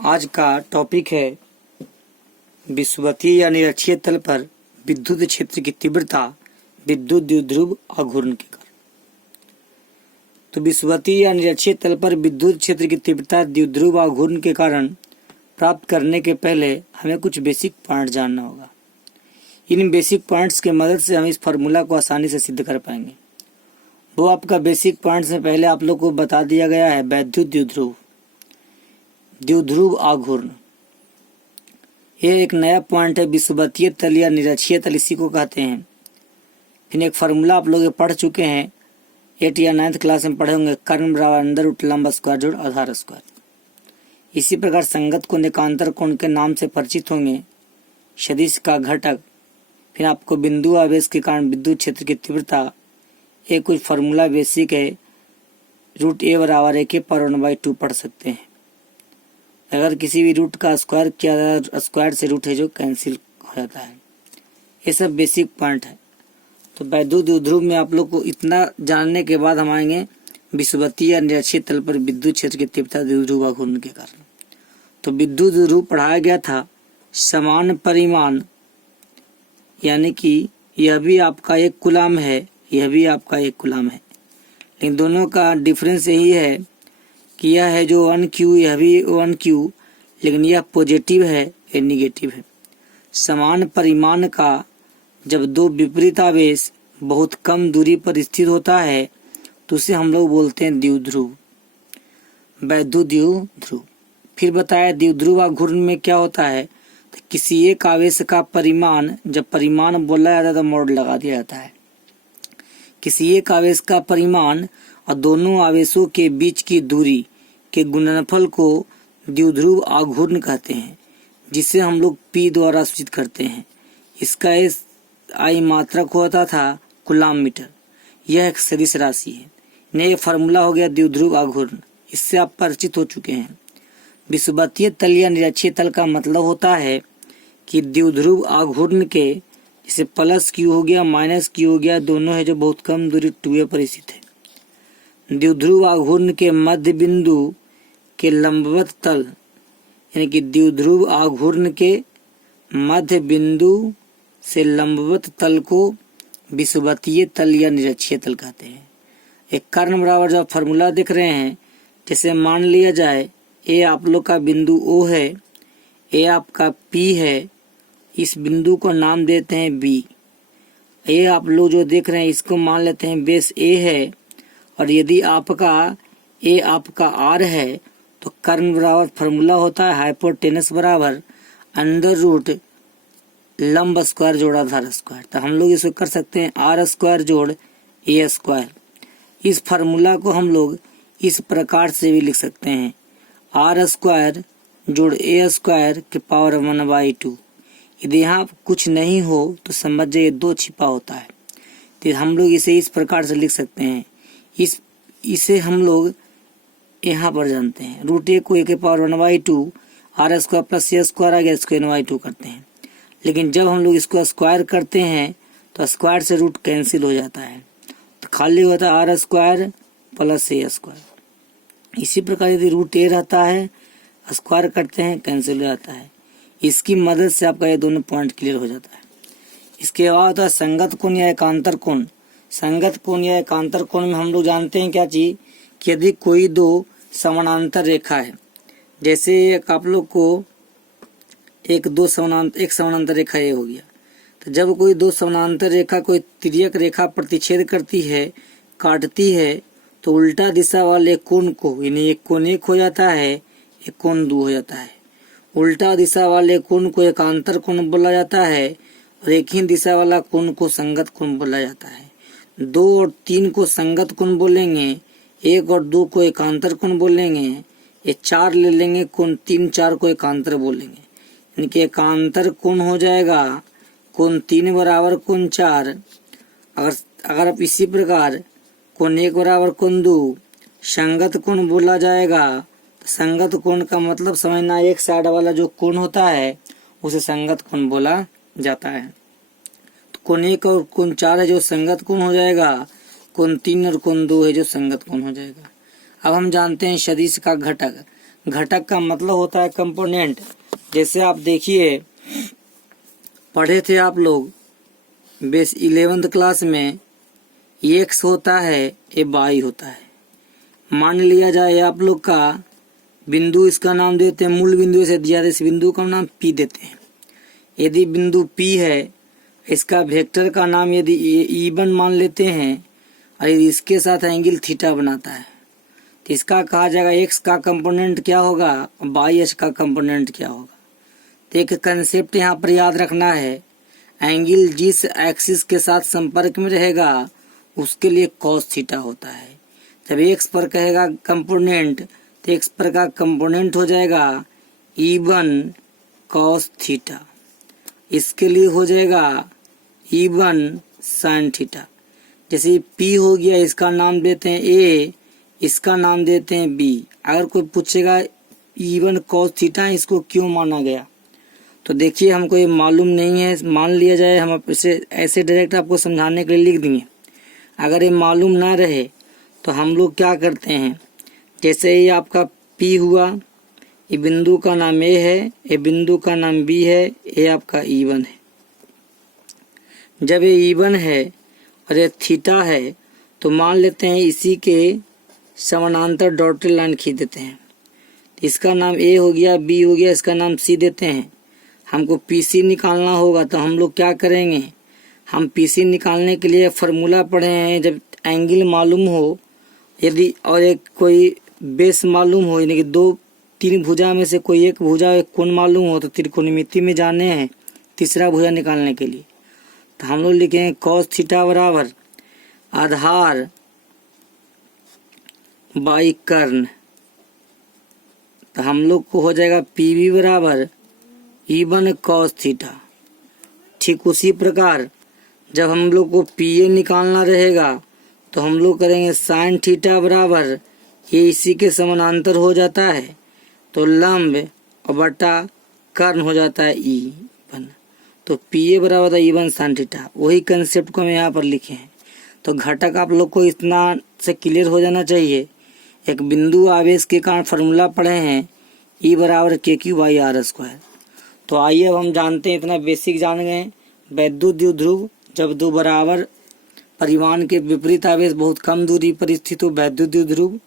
आज का टॉपिक है विषुवतीय या निरक्षीय तल पर विद्युत क्षेत्र की तीव्रता विद्युत द्विध्रुव आघूर्ण के कारण। तो विषुवतीय या निरक्षीय तल पर विद्युत क्षेत्र की तीव्रता द्विध्रुव आघूर्ण के कारण प्राप्त करने के पहले हमें कुछ बेसिक पॉइंट जानना होगा। इन बेसिक पॉइंट्स के मदद से हम इस फार्मूला को आसानी से सिद्ध कर पाएंगे। वो आपका बेसिक पॉइंट्स में पहले आप लोग को बता दिया गया है वैद्युत द्विध्रुव, द्विध्रुव आघूर्ण। यह एक नया पॉइंट है, विषुवतीय तल या निरक्षीय तल इसी को कहते हैं। फिर एक फार्मूला आप लोग पढ़ चुके हैं, 8 या 9th क्लास में पढ़े होंगे, कर्ण बराबर अंडर रूट लंब स्क्वायर जोड़ आधार स्क्वायर। इसी प्रकार संगत कोण एकांतर कोण के नाम से परिचित होंगे, सदिश का घटक। फिर आपको बिंदु आवेश के कारण विद्युत क्षेत्र की तीव्रता, एक कुछ फार्मूला बेसिक है, रूट ए बराबर ए के पावर 1/2 पढ़ सकते हैं। अगर किसी भी रूट का स्क्वायर किया जाए, स्क्वायर से रूट है जो कैंसिल हो जाता है। ये सब बेसिक पॉइंट है। तो वैद्युत द्विध्रुव में आप लोग को इतना जानने के बाद हम आएंगे विषुवतीय या निरक्षीय तल पर विद्युत क्षेत्र की तीव्रता द्विध्रुव आघूर्ण के कारण। तो विद्युत द्विध्रुव पढ़ाया गया था समान परिमाण, यानी कि यह भी आपका 1 कूलम है, यह भी आपका 1 कूलम है, लेकिन दोनों का डिफरेंस यही है कि यह है जो 1Q, यह भी 1Q, लेकिन यह पॉजिटिव है, यह निगेटिव है। समान परिमाण का जब दो विपरीत आवेश बहुत कम दूरी पर स्थित होता है तो उसे हम लोग बोलते हैं द्विध्रुव, वैद्युत द्विध्रुव। फिर बताया द्विध्रुव आघूर्ण में क्या होता है, तो किसी एक आवेश का परिमाण, जब परिमाण बोला जाता है तो मोड लगा दिया जाता है। किसी एक आवेश का परिमाण और दोनों आवेशों के बीच की दूरी के गुणनफल को द्विध्रुव आघूर्ण कहते हैं, जिसे हम लोग P द्वारा सूचित करते हैं। इसका SI मात्रक होता था कूलम मीटर। यह एक सदिश राशि है। नया फार्मूला हो गया द्विध्रुव आघूर्ण, इससे आप परिचित हो चुके हैं। विषुवतीय तल या निरक्षीय तल का मतलब होता है कि द्विध्रुव आघूर्ण के, जैसे +Q हो गया -Q हो गया, दोनों है जो बहुत कम दूरी 2a पर स्थित है। द्विध्रुव आघूर्ण के मध्य बिंदु के लंबवत तल, यानी कि द्विध्रुव आघूर्ण के मध्य बिंदु से लंबवत तल को विषुवतीय तल या निरक्षीय तल कहते हैं। एक कर्ण बराबर जब फार्मूला देख रहे हैं, जैसे मान लिया जाए ए आप लोग का बिंदु O है, ए आपका P है, इस बिंदु को नाम देते हैं B। ए आप लोग जो देख रहे हैं इसको मान लेते हैं बेस A है, और यदि आपका ए आपका R है तो कर्ण बराबर फार्मूला होता है हाइपोटेनस बराबर अंडर रूट लंब स्क्वायर जोड़ आधार स्क्वायर। तो हम लोग इसको कर सकते हैं R स्क्वायर जोड़ A स्क्वायर। इस फार्मूला को हम लोग इस प्रकार से भी लिख सकते हैं, R स्क्वायर जोड़ A स्क्वायर के पावर 1/2। यदि यहाँ कुछ नहीं हो तो समझ जाइए 2 छिपा होता है, तो हम लोग इसे इस प्रकार से लिख सकते हैं। इसे हम लोग यहाँ पर जानते हैं, रूट A को A के power 1/2, R square plus A square आ गया, इसको 1/2 करते हैं। लेकिन जब हम लोग इसको स्क्वायर करते हैं तो स्क्वायर से रूट कैंसिल हो जाता है, तो खाली होता है R square plus A square. इसी प्रकार यदि रूट A रहता है, स्क्वायर करते हैं, कैंसिल हो जाता है। इसकी मदद से आपका ये दोनों पॉइंट क्लियर हो जाता है। इसके बाद होता है संगत कोण या एकांतर कोण। संगत कोण या एकांतर कोण में हम लोग जानते हैं क्या चीज, कि यदि कोई दो समानांतर रेखा है, जैसे आप लोग को एक समानांतर रेखा ये हो गया, तो जब कोई दो समानांतर रेखा कोई तिर्यक रेखा प्रतिच्छेद करती है, काटती है, तो उल्टा दिशा वाले कोण को, यानी एक कोण 1 हो जाता है, एक कोण 2 हो जाता है। उल्टा दिशा वाले कोण को एकांतर कोण बोला जाता है, और एक ही दिशा वाला कोण को संगत कोण बोला जाता है। 2 और 3 को संगत कोण बोलेंगे, 1 और 2 को एकांतर कोण बोलेंगे, ये 4 ले लेंगे कोण 3, 4 को एकांतर बोलेंगे। यानी कि एकांतर कोण हो जाएगा कोण 3 बराबर कोण 4। अगर आप इसी प्रकार कोण 1 बराबर कोण 2 संगत कोण बोला जाएगा, तो संगत कोण का मतलब समझना, एक साइड वाला जो कोण होता है उसे संगत कोण बोला जाता है। तो कोण 1 और कोण 4 है जो संगत कोण हो जाएगा, कोण 3 और कोण 2 है जो संगत कोण हो जाएगा। अब हम जानते हैं सदिश का घटक। घटक का मतलब होता है कंपोनेंट। जैसे आप देखिए, पढ़े थे आप लोग बेस 11th क्लास में, एक्स होता है ए वाई होता है। मान लिया जाए आप लोग का बिंदु, इसका नाम देते हैं मूल बिंदु से दिया, इस बिंदु का नाम पी देते हैं। यदि बिंदु पी है, इसका वेक्टर का नाम यदि E1 मान लेते हैं और इसके साथ एंगल थीटा बनाता है, तो इसका कहा जाएगा एक्स का कंपोनेंट क्या होगा, वाई एच का कंपोनेंट क्या होगा। तो एक कंसेप्ट यहाँ पर याद रखना है, एंगल जिस एक्सिस के साथ संपर्क में रहेगा उसके लिए कॉस थीटा होता है। जब एक्स पर कहेगा कंपोनेंट, तो एक्स पर का कंपोनेंट हो जाएगा E1 कॉस थीटा, इसके लिए हो जाएगा E1 साइन थीटा। जैसे P हो गया, इसका नाम देते हैं A, इसका नाम देते हैं B। अगर कोई पूछेगा E1 कॉस थीटा इसको क्यों माना गया, तो देखिए हमको ये मालूम नहीं है, मान लिया जाए हम इसे ऐसे डायरेक्ट आपको समझाने के लिए लिख दिए। अगर ये मालूम ना रहे तो हम लोग क्या करते हैं, जैसे ये आपका P हुआ, ये बिंदु का नाम A है, ये बिंदु का नाम B है, ये आपका E1 है। जब ये E1 है और ये थीटा है तो मान लेते हैं इसी के समानांतर डॉटेड लाइन खींच देते हैं। इसका नाम A हो गया, B हो गया, इसका नाम C देते हैं। हमको PC निकालना होगा तो हम लोग क्या करेंगे, हम PC निकालने के लिए फार्मूला पढ़े हैं। जब एंगल मालूम हो यदि और एक कोई बेस मालूम हो, यानी कि दो तीन भुजा में से कोई एक भुजा एक कोण मालूम हो, तो त्रिकोणमिति में जाने हैं तीसरा भुजा निकालने के लिए, तो हम लोग लिखेंगे कॉस थीटा बराबर आधार बाई कर्ण। तो हम लोग को हो जाएगा PB बराबर E1 कॉस थीटा। ठीक उसी प्रकार जब हम लोग को PA निकालना रहेगा तो हम लोग करेंगे साइन थीटा बराबर, ये इसी के समानांतर हो जाता है तो लंब और बटा कर्ण हो जाता है E1। तो PA बराबर E1 साइन थीटा, वही कंसेप्ट को हम यहाँ पर लिखे हैं। तो घटक आप लोग को इतना से क्लियर हो जाना चाहिए। एक बिंदु आवेश के कारण फार्मूला पढ़े हैं E बराबर KQ/R²। तो आइए अब हम जानते हैं, इतना बेसिक जान गए। वैद्युत द्विध्रुव, जब दो बराबर परिमाण के विपरीत आवेश बहुत कम दूरी पर स्थित हो, वैद्युत द्विध्रुव।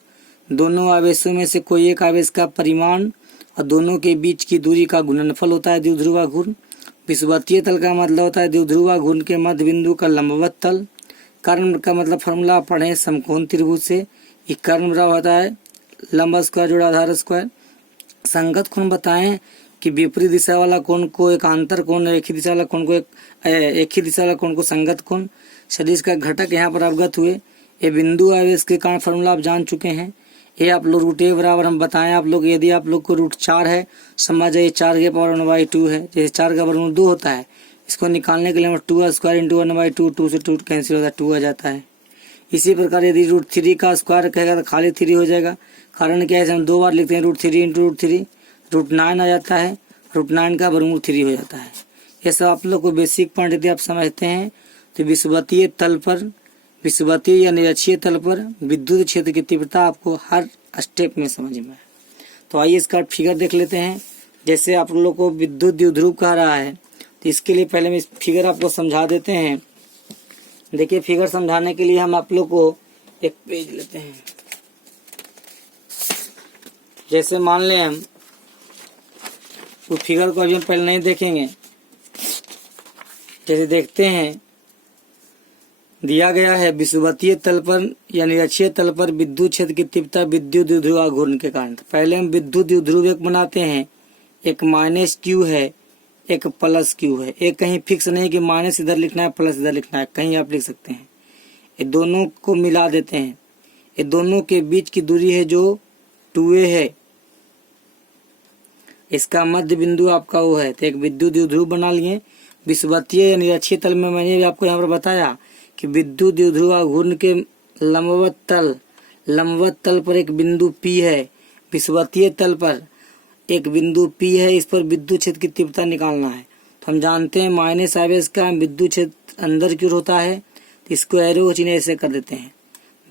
दोनों आवेशों में से कोई एक आवेश का परिमाण और दोनों के बीच की दूरी का गुणनफल होता है द्विध्रुवाघूर्ण। विषुवतीय तल का मतलब होता है द्विध्रुवाघूर्ण के मध्य बिंदु का लंबवत तल। कर्ण का मतलब फॉर्मूला पढ़े समकोण त्रिभुज से, ये कर्ण बराबर होता है लंब स्क्वायर जोड़ा आधार स्क्वायर। संगत कोण बताएं कि विपरीत दिशा वाला कोण को एकांतर कोण, एक ही दिशा वाला कोण को एक ही दिशा वाला कोण को संगत कोण। सदिश का घटक यहाँ पर अवगत हुए। ये बिंदु आवेश के कारण फॉर्मूला आप जान चुके हैं। ये आप लोग रूट A बराबर हम बताएं आप लोग, यदि आप लोग को रूट 4 है, समझ जाइए 4 के पावर 1/2 है। जैसे 4 का वर्गमूल 2 होता है, इसको निकालने के लिए हम 2 स्क्वायर इंटू 1/2, 2 से 2 कैंसिल होता है, 2 आ जाता है। इसी प्रकार यदि रूट 3 का स्क्वायर कहेगा तो खाली 3 हो जाएगा। कारण क्या है, हम 2 बार लिखते हैं रूट 3 इंटू रूट 3, रूट 9 आ जाता है, रूट 9 का वर्गमूल 3 हो जाता है। ये सब आप लोग को बेसिक पॉइंट यदि आप समझते हैं तो विषुवतीय तल पर, विषुवतीय या निरक्षीय तल पर विद्युत क्षेत्र की तीव्रता आपको हर स्टेप में समझ में आए। तो आइए इसका फिगर देख लेते हैं। जैसे आप लोग को विद्युत द्विध्रुव कह रहा है तो इसके लिए पहले हम इस फिगर आपको समझा देते हैं। देखिए फिगर समझाने के लिए हम आप लोग को एक पेज लेते हैं। जैसे मान लें हम उस फिगर को अभी हम पहले नहीं देखेंगे, जैसे देखते हैं दिया गया है विषुवतीय तल पर या निरक्षीय तल पर विद्युत क्षेत्र की तीव्रता विद्युत द्विध्रुव आघूर्ण के कारण। पहले हम विद्युत द्विध्रुव एक बनाते हैं, एक -Q है, एक +Q है। एक कहीं फिक्स नहीं कि माइनस इधर लिखना है प्लस इधर लिखना है, कहीं आप लिख सकते हैं। ये दोनों को मिला देते हैं। ये दोनों के बीच की दूरी है जो 2a है, इसका मध्य बिंदु आपका वो है। तो एक विद्युत द्विध्रुव बना लिए। विषुवतीय या निरक्षीय तल में मैंने भी आपको यहाँ पर बताया कि विद्युत द्विध्रुव आघूर्ण के लंबवत तल पर एक बिंदु P है। विषुवतीय तल पर एक बिंदु P है, इस पर विद्युत क्षेत्र की तीव्रता निकालना है। तो हम जानते हैं माइनस आवेश का विद्युत क्षेत्र अंदर की ओर होता है, तो इसको एरो का चिन्ह ऐसे कर देते हैं।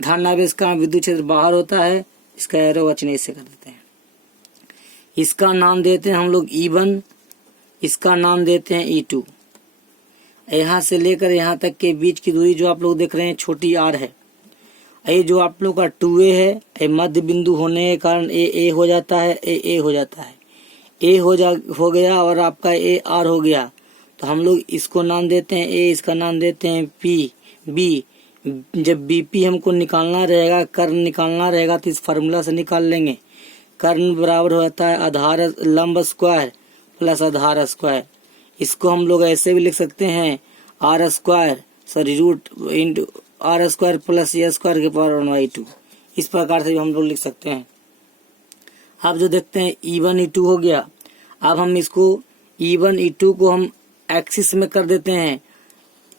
धन आवेश का विद्युत क्षेत्र बाहर होता है, इसका एरो का चिन्ह ऐसे कर देते हैं। इसका नाम देते हैं हम लोग E1, इसका नाम देते हैं E2। यहाँ से लेकर यहाँ तक के बीच की दूरी जो आप लोग देख रहे हैं छोटी r है। ये जो आप लोग का 2a है, ये मध्य बिंदु होने के कारण ए हो जाता है, ए हो जाता है, ए हो गया और आपका ए आर हो गया। तो हम लोग इसको नाम देते हैं ए, इसका नाम देते हैं पी बी। जब बीपी हमको निकालना रहेगा, कर्ण निकालना रहेगा, तो इस फार्मूला से निकाल लेंगे। कर्ण बराबर होता है आधार लंब स्क्वायर प्लस आधार स्क्वायर। इसको हम लोग ऐसे भी लिख सकते हैं R square sorry root into R square plus A square के पावर 1/2। इस प्रकार से भी हम लोग लिख सकते हैं। आप जो देखते हैं E1 E2 हो गया। अब हम इसको E1 E2 को हम एक्सिस में कर देते हैं,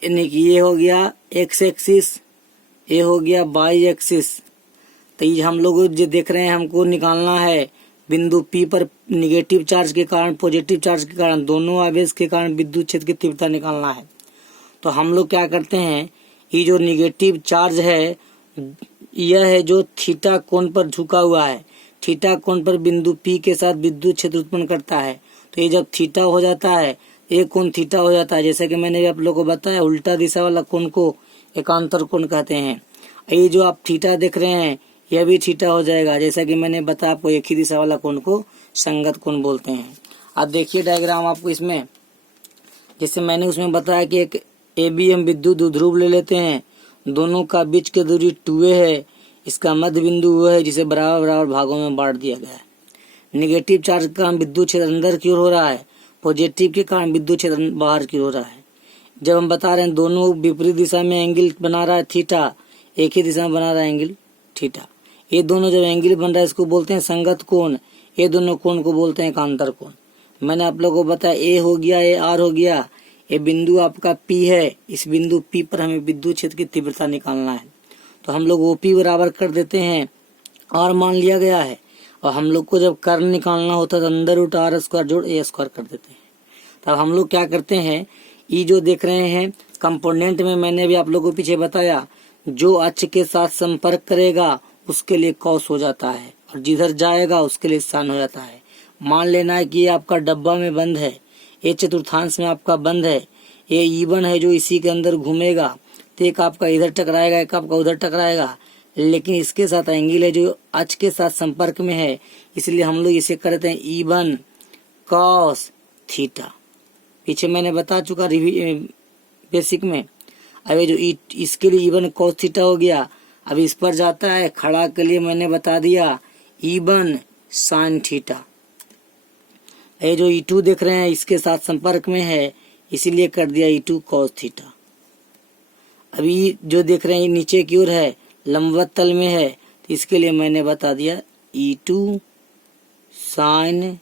यानी कि ये हो गया एक्स एक्सिस, ये हो गया वाई एक्सिस। तो ये हम लोग जो देख रहे हैं हमको निकालना है बिंदु P पर निगेटिव चार्ज के कारण पॉजिटिव चार्ज के कारण दोनों आवेश के कारण विद्युत क्षेत्र की तीव्रता निकालना है। तो हम लोग क्या करते हैं, ये जो निगेटिव चार्ज है यह है जो थीटा कोण पर झुका हुआ है। थीटा कोण पर बिंदु P के साथ विद्युत क्षेत्र उत्पन्न करता है। तो ये जब थीटा हो जाता है, एक कोण थीटा हो जाता है, जैसे कि मैंने आप लोगों को बताया उल्टा दिशा वाला कोण को एकांतर कोण कहते हैं। ये जो आप थीटा देख रहे हैं यह भी थीटा हो जाएगा, जैसा कि मैंने बताया आपको एक ही दिशा वाला कोण को संगत कोण बोलते हैं। अब देखिए डायग्राम आपको इसमें, जैसे मैंने उसमें बताया कि एक ABM विद्युत ध्रुव ले लेते हैं, दोनों का बीच की दूरी 2a है, इसका मध्य बिंदु वो है जिसे बराबर बराबर भागों में बांट दिया गया है। निगेटिव चार्ज के कारण विद्युत क्षेत्र अंदर की ओर हो रहा है, पॉजिटिव के कारण विद्युत क्षेत्र बाहर की ओर हो रहा है। जब हम बता रहे हैं दोनों विपरीत दिशा में एंगल बना रहा है थीटा, एक ही दिशा में बना रहा है एंगल थीटा। ये दोनों जब एंगल बन रहा है इसको बोलते हैं संगत कोण, ये दोनों कोण को बोलते हैं एकांतर कोण। मैंने आप लोगों को बताया ए हो गया, ए आर हो गया, ये बिंदु आपका P है, इस बिंदु P पर हमें विद्युत क्षेत्र की तीव्रता निकालना है। तो हम लोग OP बराबर कर देते हैं, R मान लिया गया है, और हम लोग को जब कर्ण निकालना होता है तो अंदर रूट R स्क्वायर जोड़ A स्क्वायर कर देते हैं। तब हम लोग क्या करते हैं, ये जो देख रहे हैं कंपोनेंट में मैंने भी आप लोगों को पीछे बताया, जो अक्ष के साथ संपर्क करेगा उसके लिए कॉस हो जाता है और जिधर जाएगा उसके लिए साइन हो जाता है। मान लेना है कि ये आपका डब्बा में बंद है, ये चतुर्थांश में आपका बंद है, ये E1 है जो इसी के अंदर घूमेगा, तो एक आपका इधर टकराएगा, एक आपका उधर टकराएगा, लेकिन इसके साथ एंगल है जो अक्ष के साथ संपर्क में है, इसलिए हम लोग इसे करते हैं E1 cos थीटा। पीछे मैंने बता चुका बेसिक में। अब ये जो इसके लिए E1 cos थीटा हो गया, अब इस पर जाता है खड़ा के लिए मैंने बता दिया E1 sin थीटा। ये जो E2 देख रहे हैं इसके साथ संपर्क में है, इसीलिए कर दिया E2 cos थीटा। अभी जो देख रहे हैं नीचे की ओर है, लंबवत तल में है, तो इसके लिए मैंने बता दिया E2 sin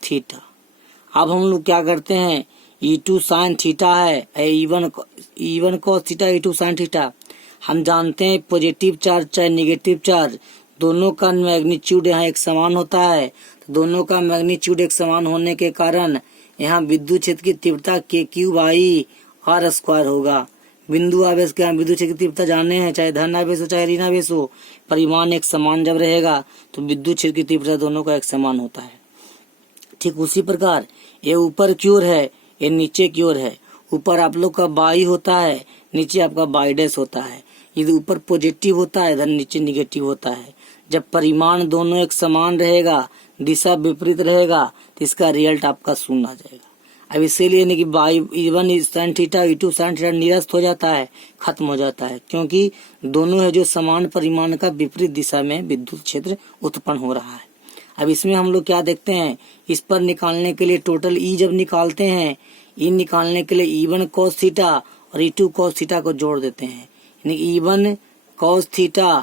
थीटा। अब हम लोग क्या करते हैं, E2 sin थीटा है, E1 cos theta, E2 sin theta. हम जानते हैं पॉजिटिव चार्ज चाहे नेगेटिव चार्ज दोनों का मैग्नीट्यूड यहाँ एक समान होता है। तो दोनों का मैग्नीट्यूड एक समान होने के कारण यहाँ विद्युत क्षेत्र की तीव्रता KQ/R स्क्वायर होगा। बिंदु आवेश के यहाँ विद्युत क्षेत्र की तीव्रता जाने हैं, चाहे धन आवेश हो चाहे ऋण आवेश हो, परिमाण एक समान जब रहेगा तो विद्युत क्षेत्र की तीव्रता दोनों का एक समान होता है। ठीक उसी प्रकार ये ऊपर की ओर है, ये नीचे की ओर है। ऊपर आप लोग का बाई होता है, नीचे आपका बाई डैश होता है। ये ऊपर पॉजिटिव होता है, इधर नीचे निगेटिव होता है। जब परिमाण दोनों एक समान रहेगा, दिशा विपरीत रहेगा, तो इसका रिजल्ट आपका शून्य आ जाएगा। अब इसीलिए नहीं कि E1 sin theta E2 sin theta निरस्त हो जाता है, खत्म हो जाता है, क्योंकि दोनों है जो समान परिमाण का विपरीत दिशा में विद्युत क्षेत्र उत्पन्न हो रहा है। अब इसमें हम लोग क्या देखते हैं, इस पर निकालने के लिए टोटल E जब निकालते हैं, E निकालने के लिए E1 cos थीटा और E2 cos थीटा को जोड़ देते हैं, यानी E1 cos theta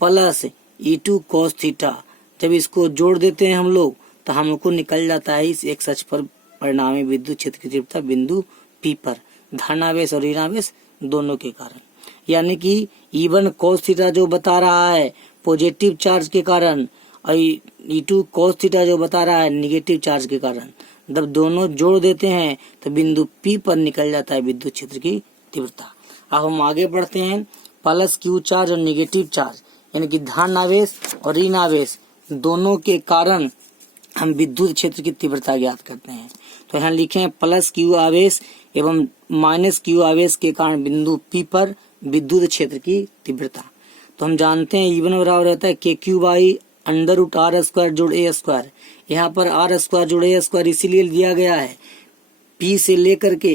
plus E2 cos theta. जब इसको जोड़ देते हैं हम लोग तो हमको निकल जाता है इस एक्स अक्ष पर परिणामी विद्युत क्षेत्र की तीव्रता बिंदु P पर धनावेश और ऋणावेश दोनों के कारण। यानी कि E1 cos थीटा जो बता रहा है पॉजिटिव चार्ज के कारण और E2 cos थीटा जो बता रहा है निगेटिव चार्ज के कारण, जब दोनों जोड़ देते हैं तो बिंदु P पर निकल जाता है विद्युत क्षेत्र की तीव्रता। अब हम आगे बढ़ते हैं, प्लस Q चार्ज और निगेटिव चार्ज यानी कि धन आवेश और ऋण आवेश दोनों के कारण हम विद्युत क्षेत्र की तीव्रता ज्ञात करते हैं। तो यहाँ लिखे हैं प्लस क्यू आवेश एवं माइनस क्यू आवेश के कारण बिंदु P पर विद्युत क्षेत्र की तीव्रता। तो हम जानते हैं E1 बराबर रहता है K Q by under root R square जोड़ ए स्क्वायर। यहाँ पर आर स्क्वायर जोड़ ए स्क्वायर इसीलिए दिया गया है P से लेकर के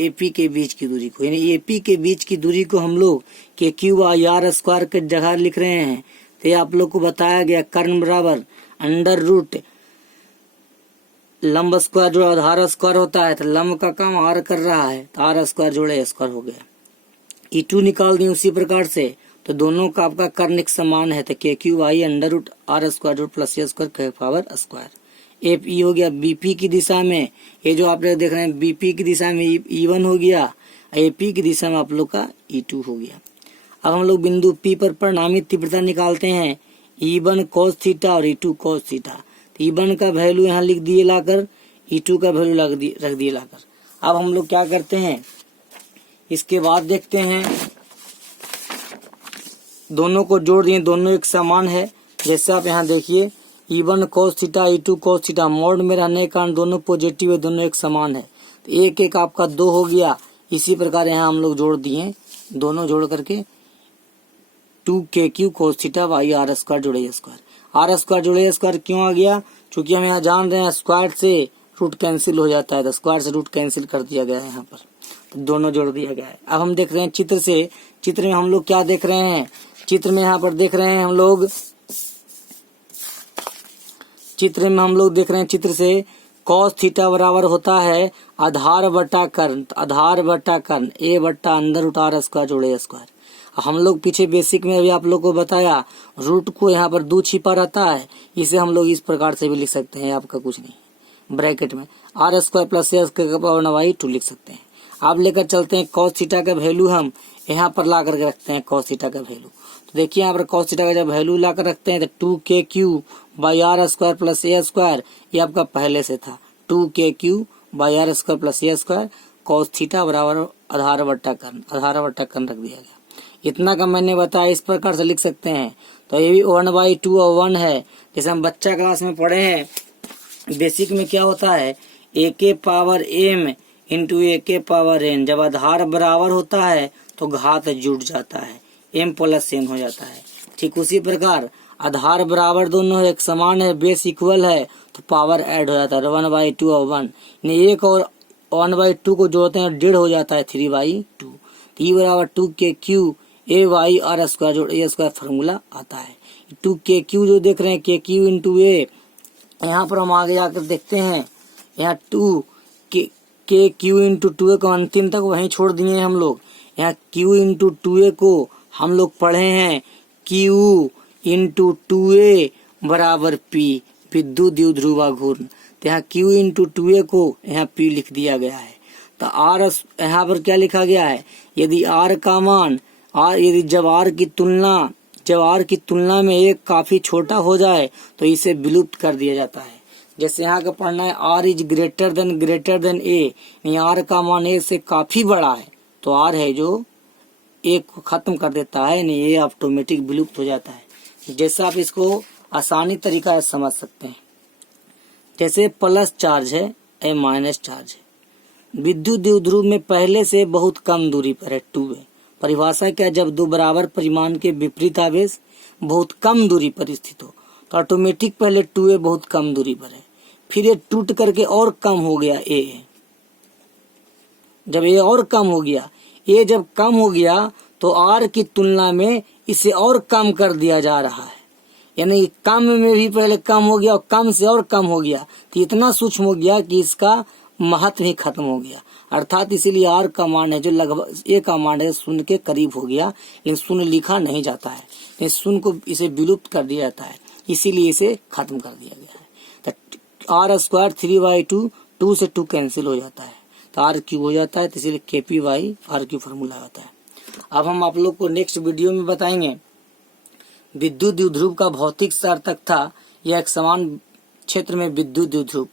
AP के बीच की दूरी को, यानी AP के बीच की दूरी को हम लोग के क्यू बाई आर स्क्वायर के जगह लिख रहे हैं। तो ये आप लोग को बताया गया कर्ण बराबर अंडर रूट लंब स्क्वायर जो आधार स्क्वायर होता है, तो लंब का काम आर कर रहा है तो आर स्क्वायर जोड़े स्क्वायर हो गया। E2 निकाल दी उसी प्रकार से, तो दोनों का आपका कर्ण एक समान है, तो K Q I under root R square जोड़ प्लस ए स्क्वायर के पावर स्क्वायर। एफ ई हो गया बीपी की दिशा में, ये जो आप लोग देख रहे हैं बीपी की दिशा में E1 हो गया, एपी की दिशा में आप लोग का E2 हो गया। अब हम लोग बिंदु P पर परिणामी तीव्रता निकालते हैं E1 cos थीटा और E2 cos थीटा। E1 का वैल्यू यहाँ लिख दिए लाकर, E2 का वैल्यू रख दिए लाकर। अब हम लोग क्या करते हैं, इसके बाद देखते हैं दोनों को जोड़ दिए, दोनों एक समान है। जैसे आप यहाँ देखिए E1 cos theta E2 cos theta mode में रहने के कारण दोनों पॉजिटिव है, दोनों एक समान है, तो एक एक आपका 2 हो गया। इसी प्रकार यहाँ हम लोग जोड़ दिए, दोनों जोड़ करके 2KQ cos theta by R square जोड़े स्क्वायर। आर स्क्वायर जोड़े स्क्वायर क्यों आ गया, क्योंकि हम यहाँ जान रहे हैं स्क्वायर से रूट कैंसिल हो जाता है, तो स्क्वायर से रूट कैंसिल कर दिया गया है यहाँ पर, तो दोनों जोड़ दिया गया है। अब हम देख रहे हैं चित्र से, चित्र में हम लोग क्या देख रहे हैं, चित्र में यहाँ पर देख रहे हैं हम लोग, चित्र में हम लोग देख रहे हैं चित्र से cos थीटा बराबर होता है आधार बटा कर्ण, आधार बटा कर्ण ए बटा अंदर रूट आर स्क्वायर जोड़े स्क्वायर। हम लोग पीछे बेसिक में अभी आप लोग को बताया रूट को यहाँ पर 2 छिपा रहता है, इसे हम लोग इस प्रकार से भी लिख सकते हैं, आपका कुछ नहीं ब्रैकेट में R square plus A square का पावर 9/2 लिख सकते हैं। आप लेकर चलते हैं cos थीटा का वैल्यू हम यहाँ पर ला करके रखते हैं cos थीटा का वैल्यू। तो देखिए यहाँ पर cos थीटा का जब वैल्यू ला कर रखते हैं तो 2KQ by R square plus A square, ये आपका पहले से था 2KQ by R square plus A square cos theta बराबर आधार बट्टा कर्ण, आधार बट्टा कर्ण रख दिया गया। इतना का मैंने बताया, इस प्रकार से लिख सकते हैं। तो ये भी 1/2 और 1 है। जैसे हम बच्चा क्लास में पढ़े हैं बेसिक में क्या होता है, a के पावर m इंटू a के पावर n, जब आधार बराबर होता है तो घात जुड़ जाता है, m प्लस n हो जाता है। ठीक उसी प्रकार आधार बराबर दोनों एक समान है, बेस इक्वल है, तो पावर ऐड हो जाता है 1/2 और 1, एक और 1/2 को जोड़ते हैं 1.5 हो जाता है 3/2। E बराबर 2KQ A Y are square जोड़ ए स्क्वायर फार्मूला आता है। 2KQ जो देख रहे हैं KQ इंटू ए, यहाँ पर हम आगे आकर देखते हैं, यहाँ 2KQ इंटू 2A को अंतिम तक वहीं छोड़ दिए हैं हम लोग। यहाँ Q इंटू 2A को हम लोग पढ़े हैं Q इंटू 2A बराबर P, विद्युत द्विध्रुव घूर्ण। तो यहाँ Q इंटू 2A को यहाँ P लिख दिया गया है। तो R यहाँ पर क्या लिखा गया है, यदि R का मान यदि जब R की तुलना में एक काफी छोटा हो जाए तो इसे विलुप्त कर दिया जाता है। जैसे यहाँ का पढ़ना है R is greater than A, R का मान A से काफी बड़ा है, तो R है जो A को खत्म कर देता है, नहीं A ऑटोमेटिक विलुप्त हो जाता है। जैसे आप इसको आसानी तरीका से समझ सकते हैं, जैसे प्लस चार्ज है या माइनस चार्ज है, विद्युत द्विध्रुव में पहले से बहुत कम दूरी पर है 2A। परिभाषा क्या, जब दो बराबर परिमाण के विपरीत आवेश बहुत कम दूरी पर स्थित हो तो ऑटोमेटिक पहले 2A बहुत कम दूरी पर है, फिर ये टूट करके और कम हो गया A। जब ये और कम हो गया, A जब कम हो गया तो R की तुलना में इसे और कम कर दिया जा रहा है, यानी कम में भी पहले कम हो गया और कम से और कम हो गया, तो इतना सूक्ष्म हो गया कि इसका महत्व ही खत्म हो गया। अर्थात इसीलिए R का मान है जो लगभग A का मान है 0 के करीब हो गया, लेकिन 0 लिखा नहीं जाता है, लेकिन 0 को इसे विलुप्त कर दिया जाता है, इसीलिए इसे खत्म कर दिया गया है। तो R स्क्वायर 3/2, 2 से 2 कैंसिल हो जाता है, तो R क्यूब हो जाता है, तो इसीलिए KP by R cube formula होता है। अब हम आप लोग को नेक्स्ट वीडियो में बताएंगे विद्युत द्विध्रुव का भौतिक सार्थक था, यह एक समान क्षेत्र में विद्युत द्विध्रुव